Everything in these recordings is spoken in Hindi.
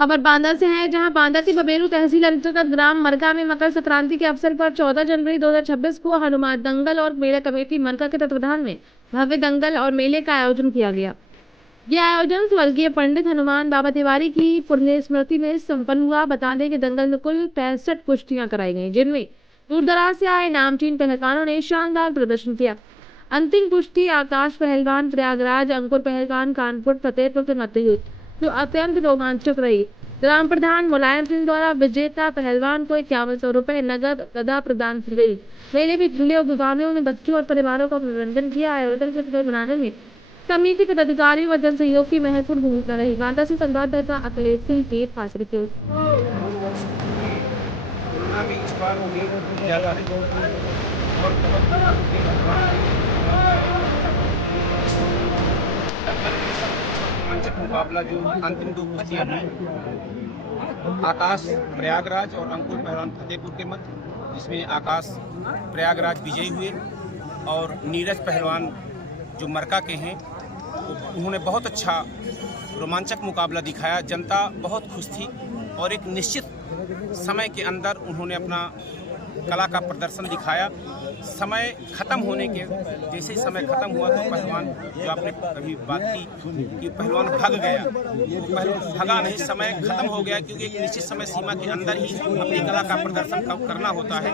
खबर बांदा से है, जहां बांदा की बबेरू तहसील अंतर्गत ग्राम मरका में मकर संक्रांति के अवसर पर 14 जनवरी 2026 को हनुमान दंगल और मेला कमेटी मरका के तत्वाधान में भव्य दंगल और मेले का आयोजन किया गया। यह आयोजन स्वर्गीय पंडित हनुमान बाबा तिवारी की पुण्य स्मृति में संपन्न हुआ। बता दें कि दंगल में कुल 65 कुश्तियां कराई गई, जिनमें दूर दराज से आए नामचीन पहलवानों ने शानदार प्रदर्शन किया। अंतिम कुश्ती आकाश पहलवान प्रयागराज, अंकुर पहलवान कानपुर फतेहपुर से मध्य हुई, जो अत्यंत रोमांचक रही। ग्राम प्रधान मुलायम सिंह द्वारा विजेता पहलवान को 5100 रुपए नगद गदा प्रदान की गई। मेले में झूले और दुकानों में बच्चों और परिवारों का मनोरंजन किया। आयोजन को सफल बनाने में समिति के पदाधिकारियों व जन सहयोग की महत्वपूर्ण भूमिका रही। बांदा से संवाददाता अखिलेश सिंह की खास रिपोर्ट। मुकाबला जो अंतिम 2 कुश्तियां हैं, आकाश प्रयागराज और अंकुर पहलवान फतेहपुर के मध्य, जिसमें आकाश प्रयागराज विजयी हुए और नीरज पहलवान जो मरका के हैं उन्होंने बहुत अच्छा रोमांचक मुकाबला दिखाया। जनता बहुत खुश थी और एक निश्चित समय के अंदर उन्होंने अपना कला का प्रदर्शन दिखाया। समय खत्म होने के जैसे ही समय खत्म हुआ तो पहलवान जो आपने अभी बात की कि पहलवान भाग गया, पहलवान भागा नहीं, समय खत्म हो गया, क्योंकि एक निश्चित समय सीमा के अंदर ही अपनी कला का प्रदर्शन करना होता है।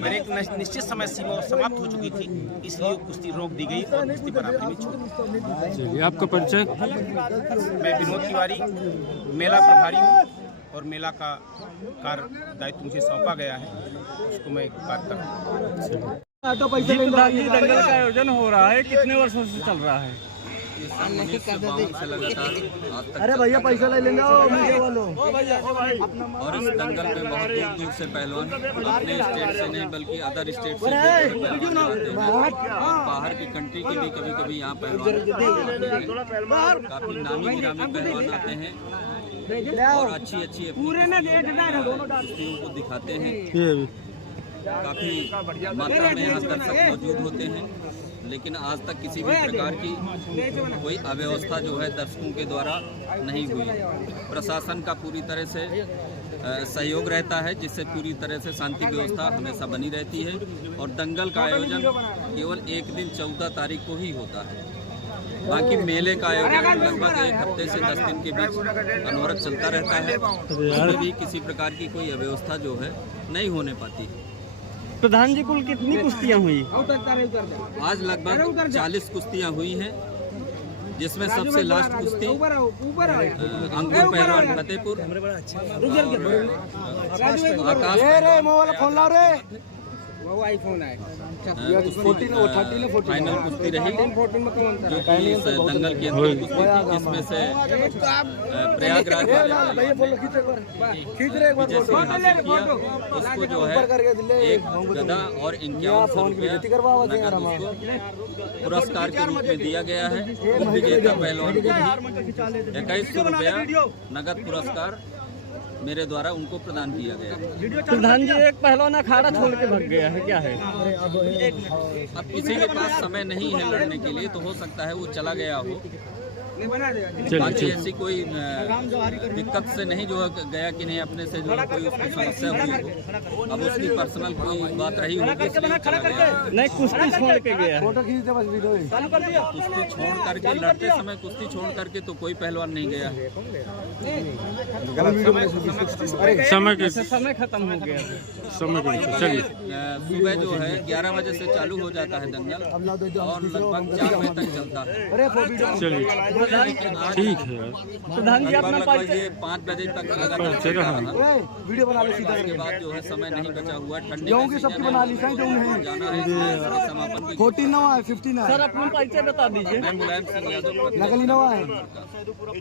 पर एक निश्चित समय सीमा समाप्त हो चुकी थी, इसलिए कुश्ती रोक दी गई और कुश्ती बराबरी में छोड़ दी। आपका परिचय? मैं विनोद तिवारी, मेला प्रभारी हूँ और मेला का कार्य दायित्व मुझे सौंपा गया है, उसको मैं कार्य कर रहा हूँ। दंगल का आयोजन हो रहा है, कितने वर्षों से चल रहा है? अरे भैया पैसा ले लेना और इस दंगल में बहुत दूर दूर से पहलवान अपने स्टेट से नहीं बल्कि अदर स्टेट से पहलवान आते हैं और बाहर की कंट्री के भी कभी कभी यहाँ पहलवान काफी नामी गिरामी पहलवान आते हैं और अच्छी अच्छी कुश्तियों को दिखाते हैं। काफी मात्रा में यहाँ दर्शक मौजूद होते हैं, लेकिन आज तक किसी भी प्रकार की कोई अव्यवस्था जो है दर्शकों के द्वारा नहीं हुई। प्रशासन का पूरी तरह से सहयोग रहता है, जिससे पूरी तरह से शांति व्यवस्था हमेशा बनी रहती है और दंगल का आयोजन केवल एक दिन 14 तारीख को ही होता है। बाकी मेले का आयोजन लगभग 1 हफ्ते से 10 दिन के बीच अनवरत चलता रहता है, उसमें भी किसी प्रकार की कोई अव्यवस्था जो है नहीं होने पाती है। प्रधान जी, कुल कितनी कुश्तियां हुई? आज लगभग 40 कुश्तियां हुई हैं, जिसमें सबसे लास्ट कुश्ती अंकुर पहलवान फतेहपुर आकाश फाइनल कुश्ती रही, जो कि इस दंगल की अंतिम कुश्ती थी, जिसमें से प्रयागराज विजय हासिल किया। उसको जो है एक गदा और 5100 रुपया नगद उसको पुरस्कार के रूप में दिया गया है। विजेता पहलवान को भी 2100 रुपया नगद पुरस्कार मेरे द्वारा उनको प्रदान किया गया। प्रधान जी, एक पहलवान अखाड़ा छोड़ के भाग गया है, क्या है? अब किसी के पास समय नहीं है लड़ने के लिए, तो हो सकता है वो चला गया हो। बाकी ऐसी कोई दिक्कत से नहीं जो गया कि नहीं, अपने से जो कोई उसको समस्या हुई हो, अब उसकी पर्सनल कोई बात रही होगी इसलिए चला गया। नहीं, कुश्ती छोड़ के गया। कुश्ती छोड़ करके, लड़ते समय कुश्ती छोड़ करके तो कोई पहलवान नहीं गया। समय खत्म हो गया। चलिए, सुबह जो है 11 बजे से चालू हो जाता है दंगल और लगभग 4 बजे तक चलता है। चलिए, ठीक है। प्रधान जी, अपना ये 5 बजे तक वीडियो बना लो सीधा। के बाद जो है समय नहीं बचा हुआ, ठंडी की सबकी बना ली जाना है। समापन 14 नवा है, 15 है। सर, अपना परिचय बता दीजिए। मैं मुलायम सिंह यादव नकली नवा है।